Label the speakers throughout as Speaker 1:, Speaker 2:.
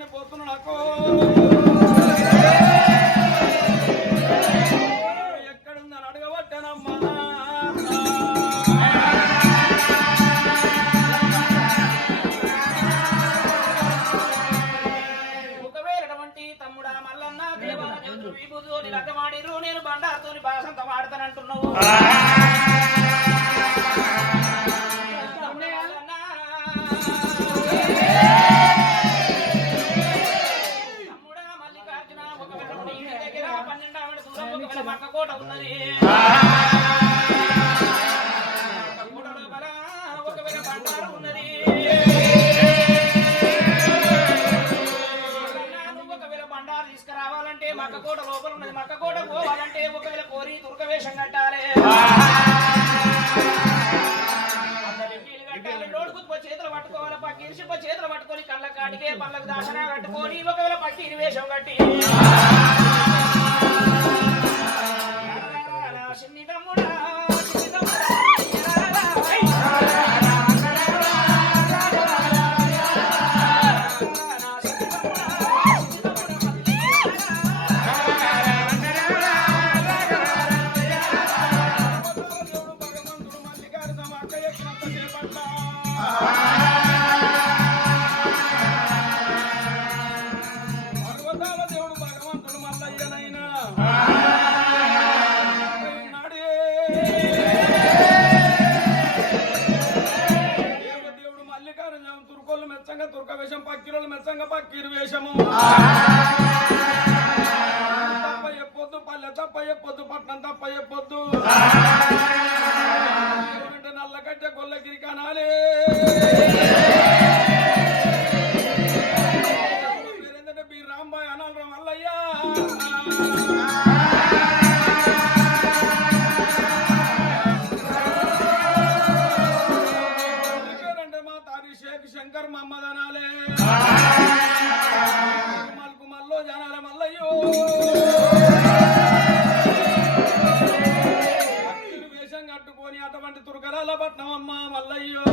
Speaker 1: ప్రాణాన్ని పోతున్నాడు అక్కో ఎక్కడుందని అడగబట్టనమ్మా నేను బండారుతో భాషంతో ఆడతానంటున్నావు తీసుకురావాలంటే మక్క లోపల ఉన్నది మక్క పోవాలంటే ఒకవేళ కోరి దుర్గవేషం కట్టాలి చేతులు పట్టుకోవాలి పక్కిరిసిప్ప చేతులు
Speaker 2: పట్టుకొని కళ్ళ కాటికే పళ్ళకు దాసన కట్టుకొని ఒకవేళ పట్టి ఇరివేషం కట్టి పర్వతాల దేవుడు భగవంతుడు మల్లయ్యనైనా. మెచ్చంగా తుర్క వేషం మెచ్చంగా పక్కిరు వేషము. తప్ప చెప్పొద్దు పల్లె తప్ప చెప్పొద్దు పట్నం తప్ప చెప్పొద్దు. నల్లగడ్డ గొల్లగిరి కనాలి. బి రాంబాయ్ అనాలి మల్లయ్యా. మా తారి షేక్ శంకర్ మహమ్మద్ అనాలి. మల్కు మల్లో జనాల మల్లయ్యో. పట్నం అమ్మ మల్లయ్యో.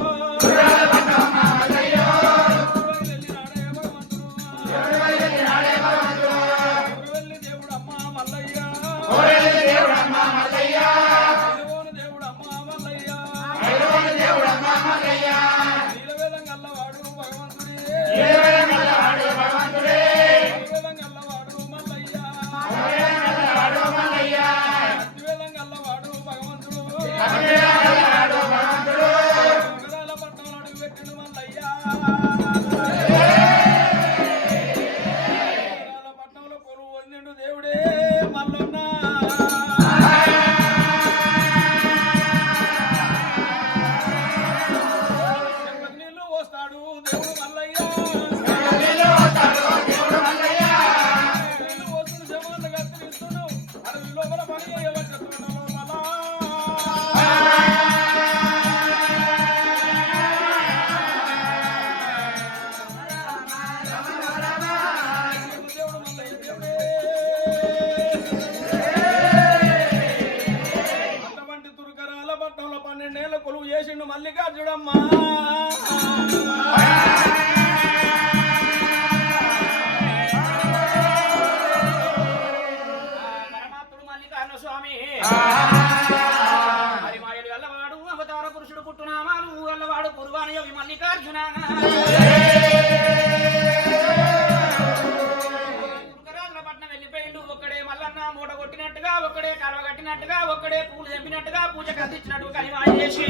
Speaker 1: పూజకు అందించినట్టు కనివాయి చేసి.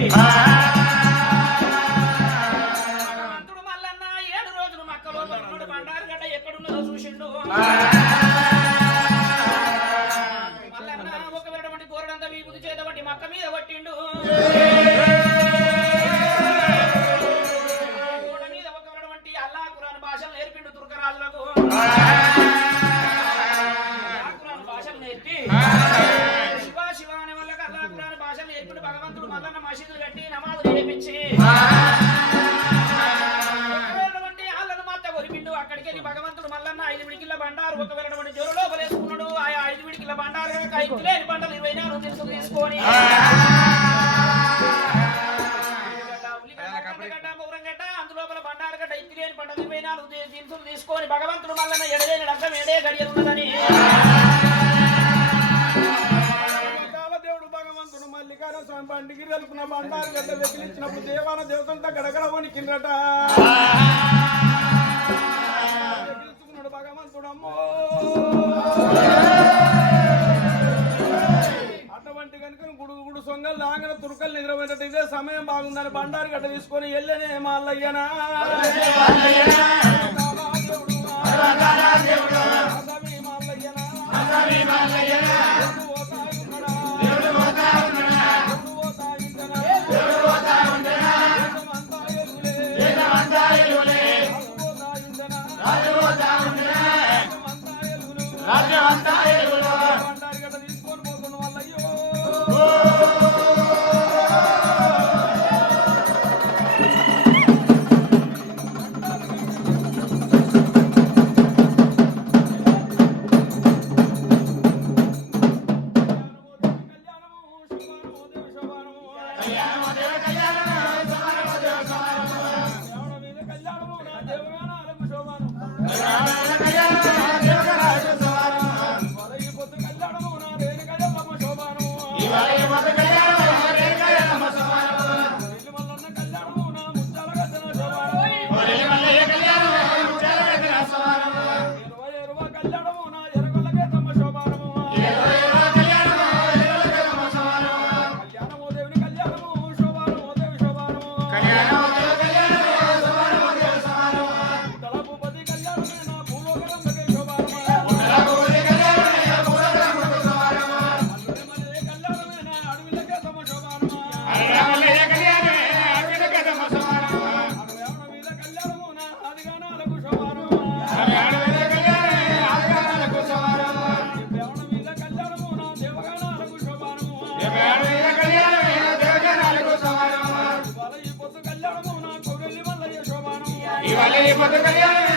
Speaker 1: డిగ్రీ తెలుపున బండారు గడ్డ
Speaker 2: వెకిలించినప్పుడు దేవాన దేవతంతా గడగడ కిందట వెకిలించుకున్నాడు భగవంతుడు అమ్మో! అటువంటి కనుక గుడు గుడు సొంగలు దాగిన తురుకలు నిద్రపోయినట్టు ఇదే సమయం బాగుందని బండారు గడ్డ తీసుకొని వెళ్ళనే మల్లయ్యనా మల్లయ్యనా Aí, bota a